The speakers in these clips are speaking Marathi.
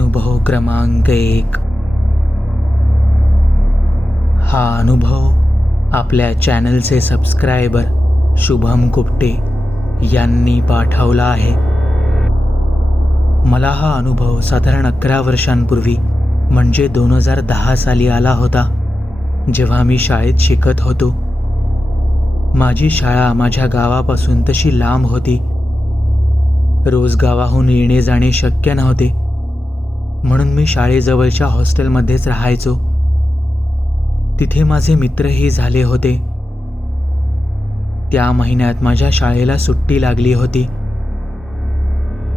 अनुभव क्रमांक 1. हा अनुभव आपल्या चॅनलचे सबस्क्रायबर शुभम कुपटे यांनी पाठवला आहे. मला हा अनुभव साधारण 11 वर्षांपूर्वी म्हणजे 2010 साली आला होता, जेव्हा मी शाळेत शिकत होतो. माझी शाळा माझ्या गावापासून तशी लांब होती. रोज गावाहून येणे जाणे शक्य नव्हते, म्हणून मी शाळेजवळच्या हॉस्टेलमध्येच राहायचो. तिथे माझे मित्रही झाले होते. त्या महिन्यात माझ्या शाळेला सुट्टी लागली होती.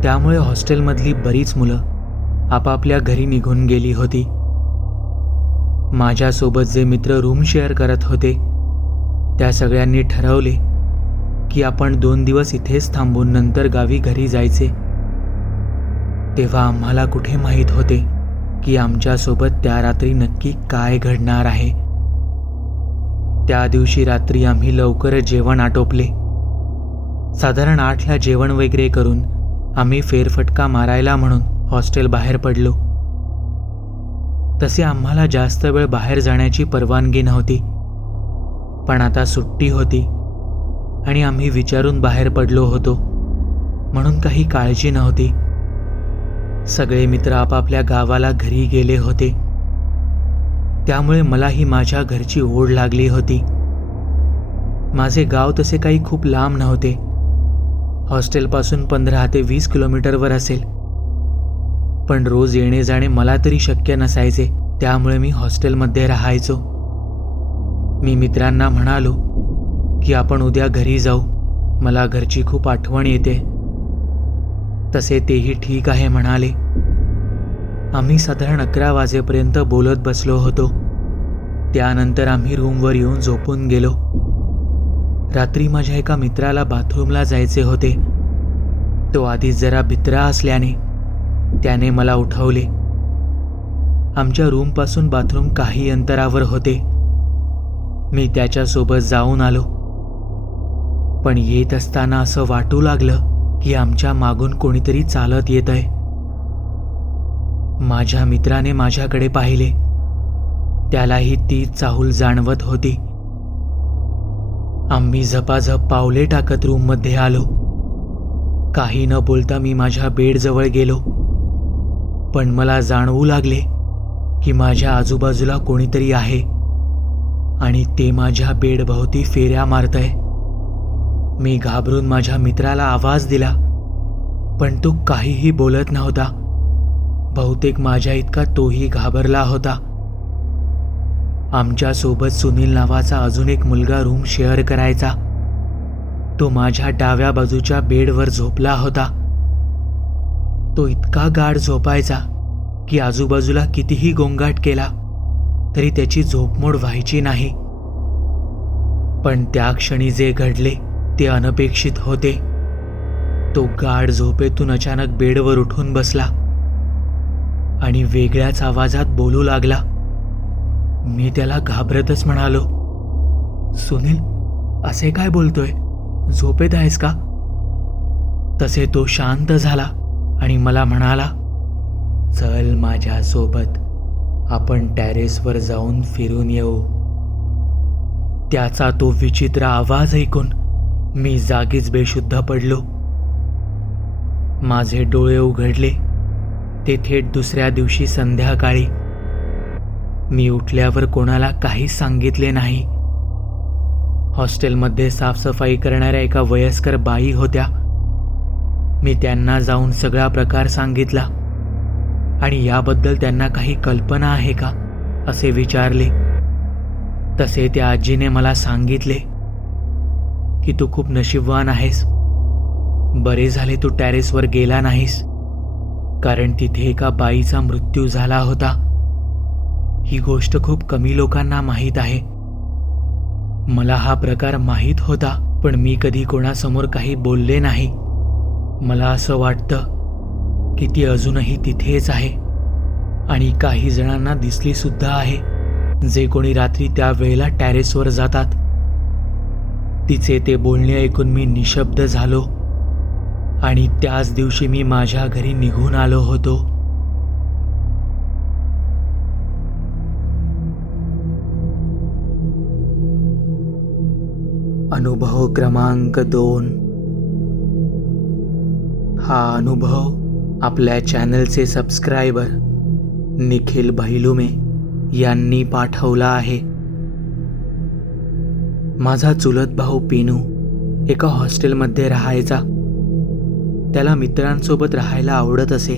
त्यामुळे हॉस्टेलमधली बरीच मुलं आपापल्या घरी निघून गेली होती. माझ्यासोबत जे मित्र रूम शेअर करत होते त्या सगळ्यांनी ठरवले की आपण 2 दिवस इथेच थांबून नंतर गावी घरी जायचे. तेव्हा आम्हाला कुठे माहीत होते की आमच्यासोबत त्या रात्री नक्की काय घडणार आहे. त्या दिवशी रात्री आम्ही लवकरच जेवण आटोपले. साधारण 8ला जेवण वगैरे करून आम्ही फेरफटका मारायला म्हणून हॉस्टेल बाहेर पडलो. तसे आम्हाला जास्त वेळ बाहेर जाण्याची परवानगी नव्हती, पण आता सुट्टी होती आणि आम्ही विचारून बाहेर पडलो होतो, म्हणून काही काळजी नव्हती. सगळे मित्र आपापल्या गावाला घरी गेले होते. त्यामुळे मलाही माझ्या घरची ओढ लागली होती. माझे गाव तसे काही खूप लांब नव्हते. हॉस्टेलपासून 15 ते 20 किलोमीटरवर असेल, पण रोज येणे जाणे मला तरी शक्य नसायचे. त्यामुळे मी हॉस्टेलमध्ये राहायचो. मी मित्रांना म्हणालो की आपण उद्या घरी जाऊ, मला घरची खूप आठवण येते. तसे तेही ठीक आहे म्हणाले. आम्ही साधारण 11 वाजेपर्यंत बोलत बसलो होतो. त्यानंतर आम्ही रूमवर येऊन झोपून गेलो. रात्री माझ्या एका मित्राला बाथरूमला जायचे होते. तो आधीच जरा भित्रा असल्याने त्याने मला उठवले. आमच्या रूमपासून बाथरूम काही अंतरावर होते. मी त्याच्यासोबत जाऊन आलो, पण येत असताना असं वाटू लागलं की आमच्या मागून कोणीतरी चालत येतंय. माझ्या मित्राने माझ्याकडे पाहिले. त्यालाही ती चाहूल जाणवत होती. आम्ही झपाझप पावले टाकत रूममध्ये आलो. काही न बोलता मी माझ्या बेडजवळ गेलो, पण मला जाणवू लागले की माझ्या आजूबाजूला कोणीतरी आहे आणि ते माझ्या बेडभोवती फेऱ्या मारतंय. मी घाबरून माझ्या मित्राला आवाज दिला, पण तो काहीही बोलत नव्हता. बहुतेक माझ्या इतका तोही घाबरला होता. आमच्यासोबत सुनील नावाचा अजून एक मुलगा रूम शेअर करायचा. तो माझ्या डाव्या बाजूच्या बेडवर झोपला होता. तो इतका गाढ झोपायचा की आजूबाजूला कितीही गोंगाट केला तरी त्याची झोपमोड व्हायची नाही. पण त्या क्षणी जे घडले ते अनपेक्षित होते. तो गाढ झोपेतून अचानक बेडवर उठून बसला आणि वेगळ्याच आवाजात बोलू लागला. मी त्याला घाबरतच म्हणालो, सुनील, असे काय बोलतोय? झोपेत आहेस का? तसे तो शांत झाला आणि मला म्हणाला, चल माझ्यासोबत, आपण टेरेसवर जाऊन फिरून येऊ. त्याचा तो विचित्र आवाज ऐकून मी जागीच बेशुद्ध पडलो. माझे डोळे उघडले ते थेट दुसऱ्या दिवशी संध्याकाळी. मी उठल्यावर कोणाला काहीच सांगितले नाही. हॉस्टेलमध्ये साफसफाई करणाऱ्या एका वयस्कर बाई होत्या. मी त्यांना जाऊन सगळा प्रकार सांगितला आणि याबद्दल त्यांना काही कल्पना आहे का असे विचारले. तसे त्या आजीने मला सांगितले की तू खूप नशीबवान आहेस. बरे झाले तू टेरेसवर गेला नाहीस, कारण तिथे एका बाईचा मृत्यू झाला होता. ही गोष्ट खूप कमी लोकांना माहीत आहे. मला हा प्रकार माहीत होता, पण मी कधी कोणासमोर काही बोलले नाही. मला असं वाटतं की ती अजूनही तिथेच आहे आणि काही जणांना दिसली सुद्धा आहे, जे कोणी रात्री त्या वेळेला टेरेसवर जातात. तिचे ते बोलणे ऐकून मी निशब्द झालो आणि त्याच दिवशी मी माझ्या घरी निघून आलो होतो. अनुभव क्रमांक 2. हा अनुभव आपल्या चॅनलचे सबस्क्रायबर निखिल भैलुमे यांनी पाठवला आहे. माझा चुलत भाऊ पिनू एका हॉस्टेलमध्ये राहायचा. त्याला मित्रांसोबत राहायला आवडत असे,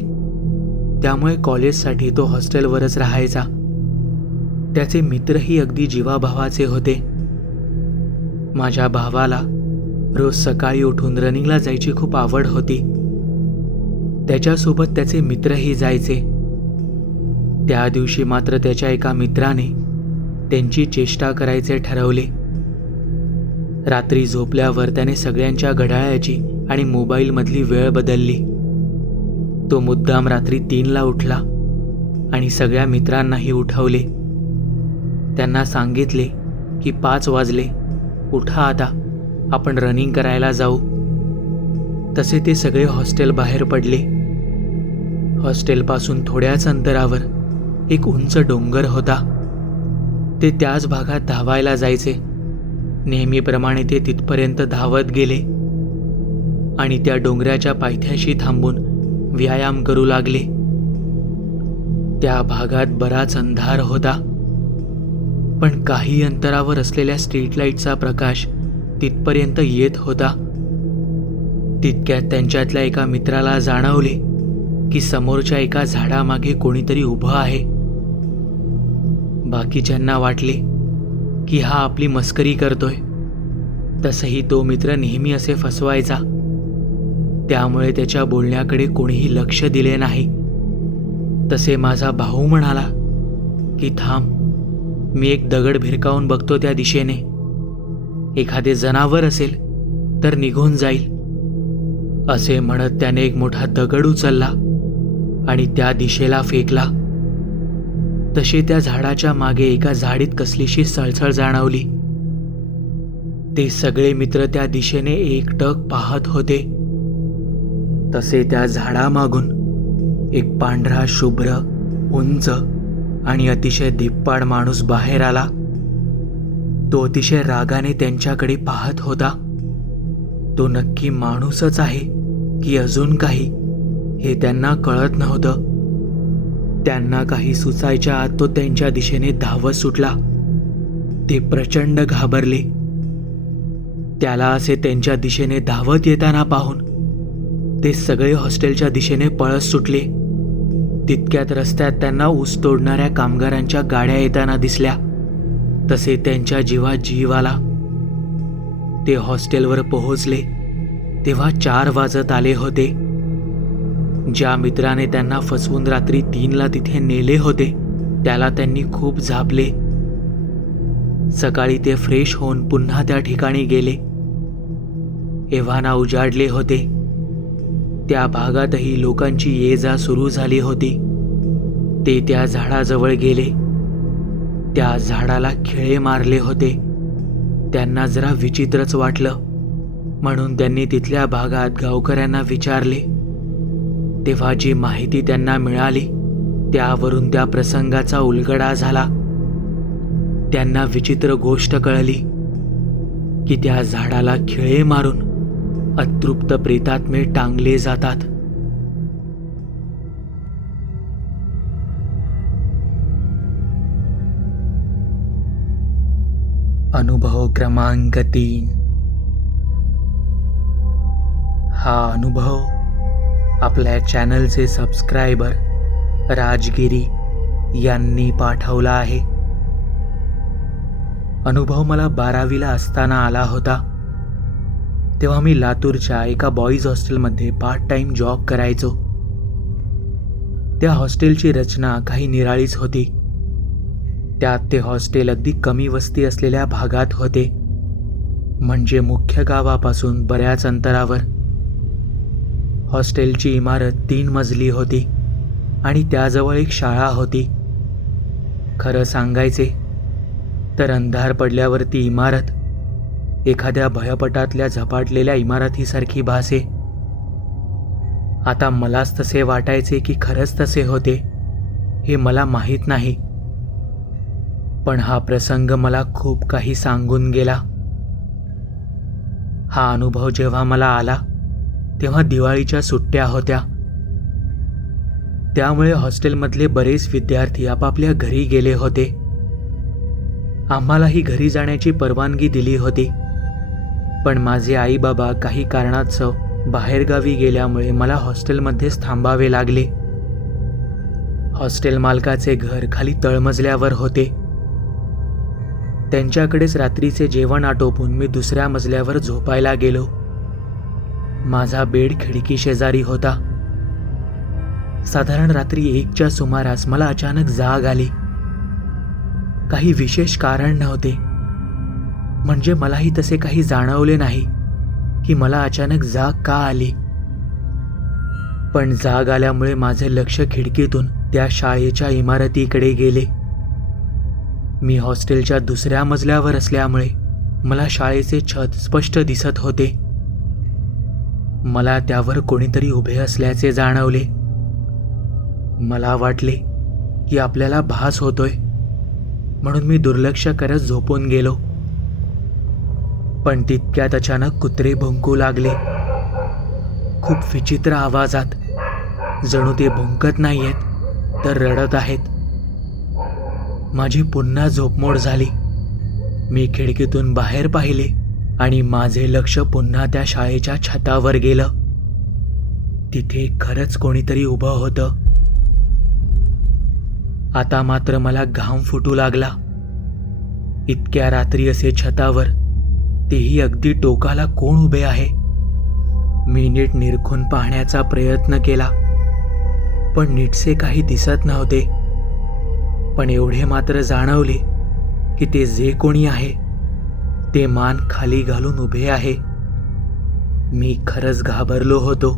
त्यामुळे कॉलेजसाठी तो हॉस्टेलवरच राहायचा. त्याचे मित्रही अगदी जीवाभावाचे होते. माझ्या भावाला रोज सकाळी उठून रनिंगला जायची खूप आवड होती. त्याच्यासोबत त्याचे मित्रही जायचे. त्या दिवशी मात्र त्याच्या एका मित्राने त्यांची चेष्टा करायचे ठरवले. रात्री झोपल्यावर त्याने सगळ्यांच्या घड्याळाची आणि मोबाईलमधली वेळ बदलली. तो मुद्दाम रात्री 3ला उठला आणि सगळ्या मित्रांनाही उठवले. त्यांना सांगितले की 5 वाजले, उठा आता, आपण रनिंग करायला जाऊ. तसे ते सगळे हॉस्टेल बाहेर पडले. हॉस्टेलपासून थोड्याच अंतरावर एक उंच डोंगर होता. ते त्याच भागात धावायला जायचे. नेहमीप्रमाणे ते तिथपर्यंत धावत गेले आणि त्या डोंगराच्या पायथ्याशी थांबून व्यायाम करू लागले. त्या भागात बराच अंधार होता, पण काही अंतरावर असलेल्या स्ट्रीट लाईटचा प्रकाश तिथपर्यंत येत होता. तितक्यात त्यांच्यातल्या एका मित्राला जाणवले की समोरच्या एका झाडामागे कोणीतरी उभं आहे. बाकीच्यांना वाटले की हा आपली मस्करी करतोय. तसही तो मित्र नेहमी असे फसवायचा, त्यामुळे त्याच्या बोलण्याकडे कोणीही लक्ष दिले नाही. तसे माझा भाऊ म्हणाला की थांब, मी एक दगड भिरकावून बघतो त्या दिशेने. एखादे जनावर असेल तर निघून जाईल. असे म्हणत त्याने एक मोठा दगड उचलला आणि त्या दिशेला फेकला. तसे त्या झाडाच्या मागे एका झाडीत कसलीशी सळसळ जाणवली. ते सगळे मित्र त्या दिशेने एकटक पाहत होते. तसे त्या झाडामागून एक पांढरा शुभ्र उंच आणि अतिशय धिप्पाड माणूस बाहेर आला. तो अतिशय रागाने त्यांच्याकडे पाहत होता. तो नक्की माणूसच आहे की अजून काही, हे त्यांना कळत नव्हतं. त्यांना काही सुचायच्या आत तो त्यांच्या दिशेने धावत सुटला. ते प्रचंड घाबरले. त्याला असे त्यांच्या दिशेने धावत येताना पाहून ते सगळे हॉस्टेलच्या दिशेने पळत सुटले. तितक्यात रस्त्यात त्यांना ऊस तोडणाऱ्या कामगारांच्या गाड्या येताना दिसल्या. तसे त्यांच्या जीवात जीव आला. ते हॉस्टेलवर पोहोचले तेव्हा 4 वाजत आले होते. ज्या मित्राने त्यांना फसवून रात्री 3ला तिथे नेले होते त्याला त्यांनी खूप झापले. सकाळी ते फ्रेश होऊन पुन्हा त्या ठिकाणी गेले. एव्हाना उजाडले होते. त्या भागातही लोकांची ये जा सुरू झाली होती. ते त्या झाडाजवळ गेले. त्या झाडाला खिळे मारले होते. त्यांना जरा विचित्रच वाटलं, म्हणून त्यांनी तिथल्या भागात गावकऱ्यांना विचारले. तेव्हा जी माहिती त्यांना मिळाली त्यावरून त्या प्रसंगाचा उलगडा झाला. त्यांना विचित्र गोष्ट कळली की त्या झाडाला खिळे मारून अतृप्त प्रेतात्मे टांगले जातात. अनुभव क्रमांक 3. हा अनुभव आपल्या चॅनलचे सबस्क्रायबर राजगिरी यांनी पाठवला आहे. अनुभव मला 12वीला असताना आला होता. तेव्हा मी लातूरच्या एका बॉईज हॉस्टेलमध्ये पार्ट टाइम जॉब करायचो. त्या हॉस्टेलची रचना काही निराळीच होती. त्यात ते हॉस्टेल अगदी कमी वस्ती असलेल्या भागात होते, म्हणजे मुख्य गावापासून बऱ्याच अंतरावर. हॉस्टेलची इमारत 3 मजली होती आणि त्याजवळ एक शाळा होती. खरं सांगायचे तर अंधार पडल्यावर ती इमारत एखाद्या भयपटातल्या झपाटलेल्या इमारतीसारखी भासे. आता मलाच तसे वाटायचे की खरंच तसे होते हे मला माहीत नाही, पण हा प्रसंग मला खूप काही सांगून गेला. हा अनुभव जेव्हा मला आला तेव्हा दिवाळीच्या सुट्ट्या होत्या. त्यामुळे हॉस्टेलमधले बरेच विद्यार्थी आपापल्या घरी गेले होते. आम्हालाही घरी जाण्याची परवानगी दिली होती, पण माझे आई बाबा काही कारणास्तव बाहेरगावी गेल्यामुळे मला हॉस्टेलमध्येच थांबावे लागले. हॉस्टेल मालकाचे घर खाली तळमजल्यावर होते. त्यांच्याकडेच रात्रीचे जेवण आटोपून मी दुसऱ्या मजल्यावर झोपायला गेलो. माझा बेड खिडकी शेजारी होता. साधारण रात्री 1च्या सुमारास मला अचानक जाग आली. काही विशेष कारण नव्हते, म्हणजे मलाही तसे काही जाणवले नाही की मला अचानक जाग का आली. पण जाग आल्यामुळे माझे लक्ष खिडकीतून त्या शाळेच्या इमारतीकडे गेले. मी हॉस्टेलच्या दुसऱ्या मजल्यावर असल्यामुळे मला शाळेचे छत स्पष्ट दिसत होते. मला त्यावर कोणीतरी उभे असल्याचे जाणवले. मला वाटले की आपल्याला भास होतोय, म्हणून मी दुर्लक्ष करत झोपून गेलो. पण तितक्यात अचानक कुत्रे भुंकू लागले. खूप विचित्र आवाजात, जणू ते भुंकत नाहीयेत तर रडत आहेत. माझी पुन्हा झोपमोड झाली. मी खिडकीतून बाहेर पाहिले आणि माझे लक्ष पुन्हा त्या शाळेच्या छतावर गेलं. तिथे खरंच कोणीतरी उभं होतं. आता मात्र मला घाम फुटू लागला. इतक्या रात्री असे छतावर, तेही अगदी टोकाला, कोण उभे आहे? मी नीट निरखून पाहण्याचा प्रयत्न केला, पण नीटसे काही दिसत नव्हते. पण एवढे मात्र जाणवले की ते जे कोणी आहे ते मान खाली घालून उभे आहे. मी खरंच घाबरलो होतो.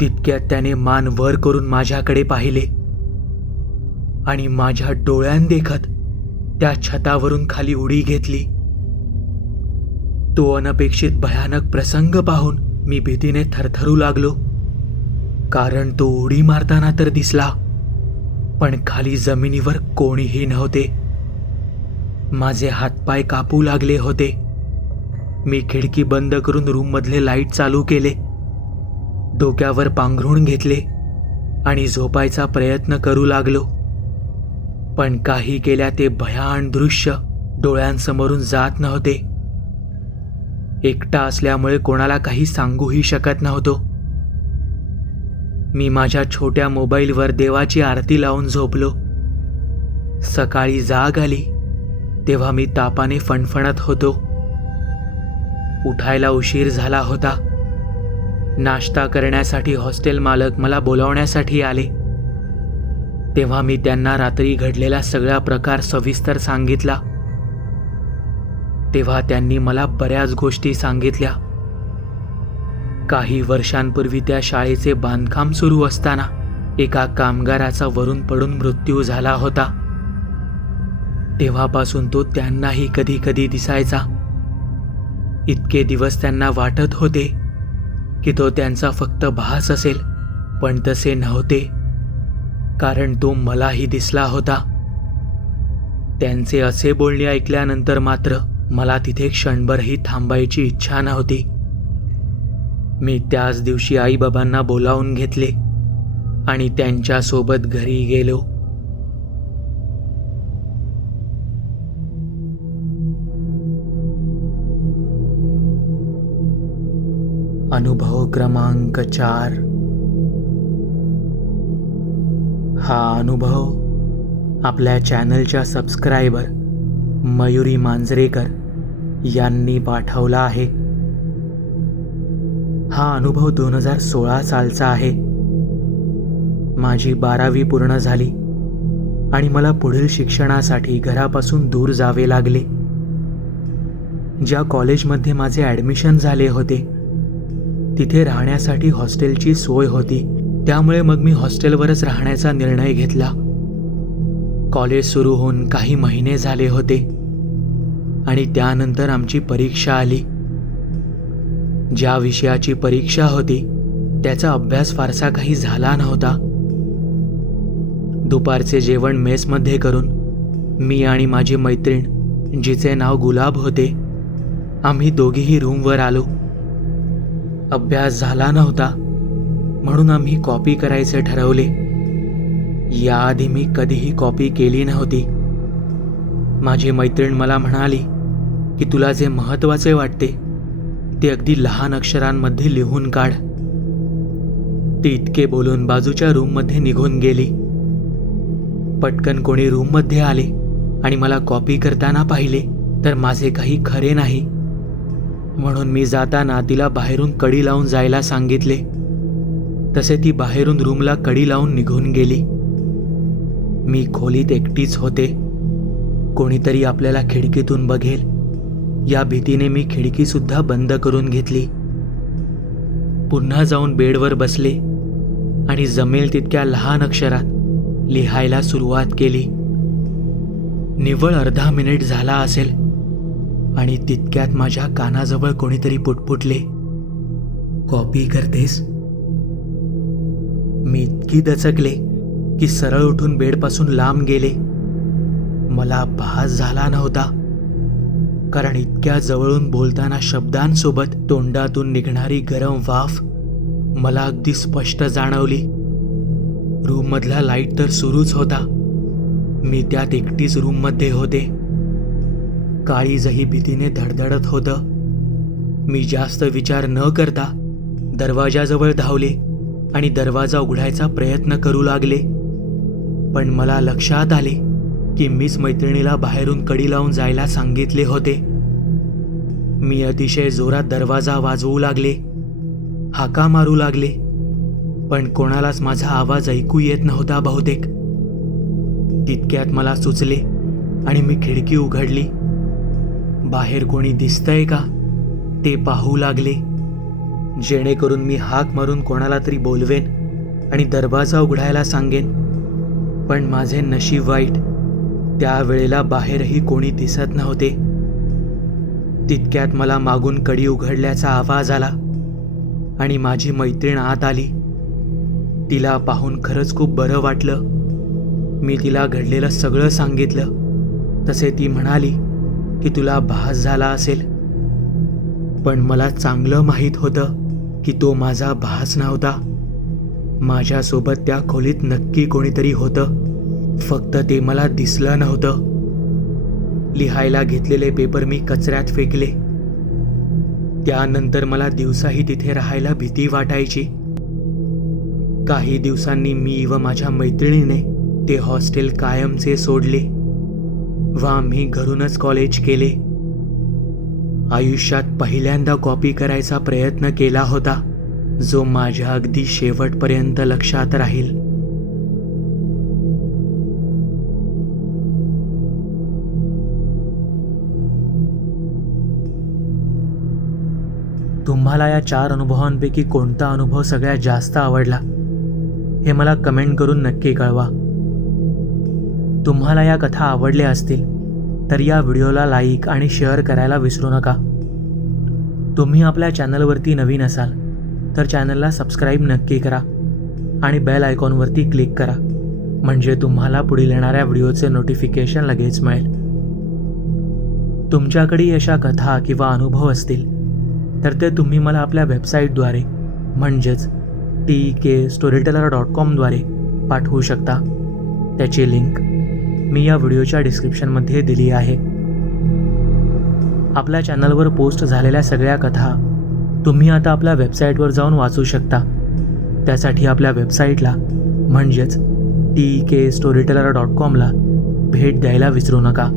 तितक्यात त्याने मान वर करून माझ्याकडे पाहिले आणि माझ्या डोळ्यांदेखत त्या छतावरून खाली उडी घेतली. तो अनपेक्षित भयानक प्रसंग पाहून मी भीतीने थरथरू लागलो. कारण तो उडी मारताना तर दिसला, पण खाली जमिनीवर कोणीही नव्हते. माझे हातपाय कापू लागले होते. मी खिडकी बंद करून रूममधले लाईट चालू केले, डोक्यावर पांघरूण घेतले आणि झोपायचा प्रयत्न करू लागलो. पण काही केल्या ते भयान दृश्य डोळ्यांसमोरून जात नव्हते. एकटा असल्यामुळे कोणाला काही सांगूही शकत नव्हतो. मी माझ्या छोट्या मोबाईलवर देवाची आरती लावून झोपलो. सकाळी जाग आली तेव्हा मी तापाने फणफणत होतो. उठायला उशीर झाला होता. नाश्ता करण्यासाठी हॉस्टेल मालक मला बोलावण्यासाठी आले. तेव्हा मी त्यांना रात्री घडलेला सगळा प्रकार सविस्तर सांगितला. तेव्हा त्यांनी मला बऱ्याच गोष्टी सांगितल्या. काही वर्षांपूर्वी त्या शाळेचे बांधकाम सुरू असताना एका कामगाराचा वरून पडून मृत्यू झाला होता. तेव्हापासून तो त्यांनाही कधी कधी दिसायचा. इतके दिवस त्यांना वाटत होते की तो त्यांचा फक्त भास असेल, पण तसे नव्हते, कारण तो मलाही दिसला होता. त्यांचे असे बोलणे ऐकल्यानंतर मात्र मला तिथे क्षणभरही थांबायची इच्छा नव्हती. मी त्याच दिवशी आईबाबांना बोलावून घेतले आणि त्यांच्यासोबत घरी गेलो. अनुभव क्रमांक 4. हा अनुभव आपल्या चॅनलच्या सबस्क्रायबर मयुरी मांजरेकर यांनी पाठवला आहे. हा अनुभव 2016 सालचा आहे. माझी 12वी पूर्ण झाली आणि मला पुढील शिक्षणासाठी घरापासून दूर जावे लागले. ज्या कॉलेजमध्ये माझे ॲडमिशन झाले होते तिथे राहण्यासाठी हॉस्टेलची सोय होती. त्यामुळे मग मी हॉस्टेलवरच राहण्याचा निर्णय घेतला. कॉलेज सुरू होऊन काही महिने झाले होते आणि त्यानंतर आमची परीक्षा आली. ज्या विषयाची परीक्षा होती त्याचा अभ्यास फारसा काही झाला नव्हता. दुपारचे जेवण मेसमध्ये करून मी आणि माझी मैत्रीण, जिचे नाव गुलाब होते, आम्ही दोघेही रूमवर आलो. अभ्यास झाला नव्हता म्हणून आम्ही कॉपी करायचे ठरवले. याआधी मी कधीही कॉपी केली नव्हती. माझी मैत्रीण मला म्हणाली की तुला जे महत्त्वाचे वाटते ते अगदी लहान अक्षरांमध्ये लिहून काढ. ती इतके बोलून बाजूच्या रूममध्ये निघून गेली. पटकन कोणी रूममध्ये आले आणि मला कॉपी करताना पाहिले तर माझे काही खरे नाही, म्हणून मी जाताना तिला बाहेरून कडी लावून जायला सांगितले. तसे ती बाहेरून रूमला कडी लावून निघून गेली. मी खोलीत एकटीच होते. कोणीतरी आपल्याला खिडकीतून बघेल या भीतीने मी खिडकीसुद्धा बंद करून घेतली. पुन्हा जाऊन बेडवर बसले आणि जमेल तितक्या लहान अक्षरात लिहायला सुरुवात केली. निव्वळ अर्धा मिनिट झाला असेल आणि तितक्यात माझ्या कानाजवळ कोणीतरी पुटपुटले, कॉपी करतेस? मी इतकी दचकले की सरळ उठून बेडपासून लांब गेले. मला भास झाला नव्हता, कारण इतक्या जवळून बोलताना शब्दांसोबत तोंडातून निघणारी गरम वाफ मला अगदी स्पष्ट जाणवली. रूममधला लाईट तर सुरूच होता. मी त्यात एकटीच रूममध्ये होते. काळीजही भीतीने धडधडत होतं. मी जास्त विचार न करता दरवाजाजवळ धावले आणि दरवाजा उघडायचा प्रयत्न करू लागले. पण मला लक्षात आले की मीच मैत्रिणीला बाहेरून कडी लावून जायला सांगितले होते. मी अतिशय जोरात दरवाजा वाजवू लागले, हाका मारू लागले, पण कोणालाच माझा आवाज ऐकू येत नव्हता बहुतेक. तितक्यात मला सुचले आणि मी खिडकी उघडली. बाहेर कोणी दिसतंय का ते पाहू लागले, जेणेकरून मी हाक मारून कोणाला तरी बोलवेन आणि दरवाजा उघडायला सांगेन. पण माझे नशीब वाईट, त्यावेळेला बाहेरही कोणी दिसत नव्हते. तितक्यात मला मागून कडी उघडल्याचा आवाज आला आणि माझी मैत्रीण आत आली. तिला पाहून खरंच खूप बरं वाटलं. मी तिला घडलेलं सगळं सांगितलं. तसे ती म्हणाली की तुला भास झाला असेल, पण मला चांगलं माहीत होतं की तो माझा भास नव्हता. माझ्यासोबत त्या खोलीत नक्की कोणीतरी होतं, फक्त ते मला दिसलं नव्हतं. लिहायला घेतलेले पेपर मी कचऱ्यात फेकले. त्यानंतर मला दिवसाही तिथे राहायला भीती वाटायची. काही दिवसांनी मी व माझ्या मैत्रिणीने ते हॉस्टेल कायमचे सोडले व आम्ही घरूनच कॉलेज केले. आयुष्यात पहिल्यांदा कॉपी करायचा प्रयत्न केला होता, जो माझ्या अगदी शेवटपर्यंत लक्षात राहील. तुम्हाला या 4 अनुभवांपैकी कोणता अनुभव सगळ्यात जास्त आवडला हे मला कमेंट करून नक्की कळवा. तुम्हाला या कथा आवडल्या असतील तर या व्हिडिओला लाईक आणि शेअर करायला विसरू नका. तुम्ही आपल्या चॅनलवरती नवीन असाल तर चॅनलला सबस्क्राईब नक्की करा आणि बेल आयकॉनवरती क्लिक करा, म्हणजे तुम्हाला पुढील येणाऱ्या व्हिडिओचे नोटिफिकेशन लगेच मिळेल. तुमच्याकडे अशा कथा किंवा अनुभव असतील तर ते तुम्ही मला आपल्या वेबसाईटद्वारे म्हणजेच TKStoryteller.com द्वारे पाठवू शकता. त्याची लिंक मी या व्हिडिओच्या डिस्क्रिप्शनमध्ये दिली आहे. आपल्या चॅनलवर पोस्ट झालेल्या सगळ्या कथा तुम्ही आता आपल्या वेबसाईटवर जाऊन वाचू शकता. त्यासाठी आपल्या वेबसाईटला म्हणजेच TKStoryteller.com ला भेट द्यायला विसरू नका.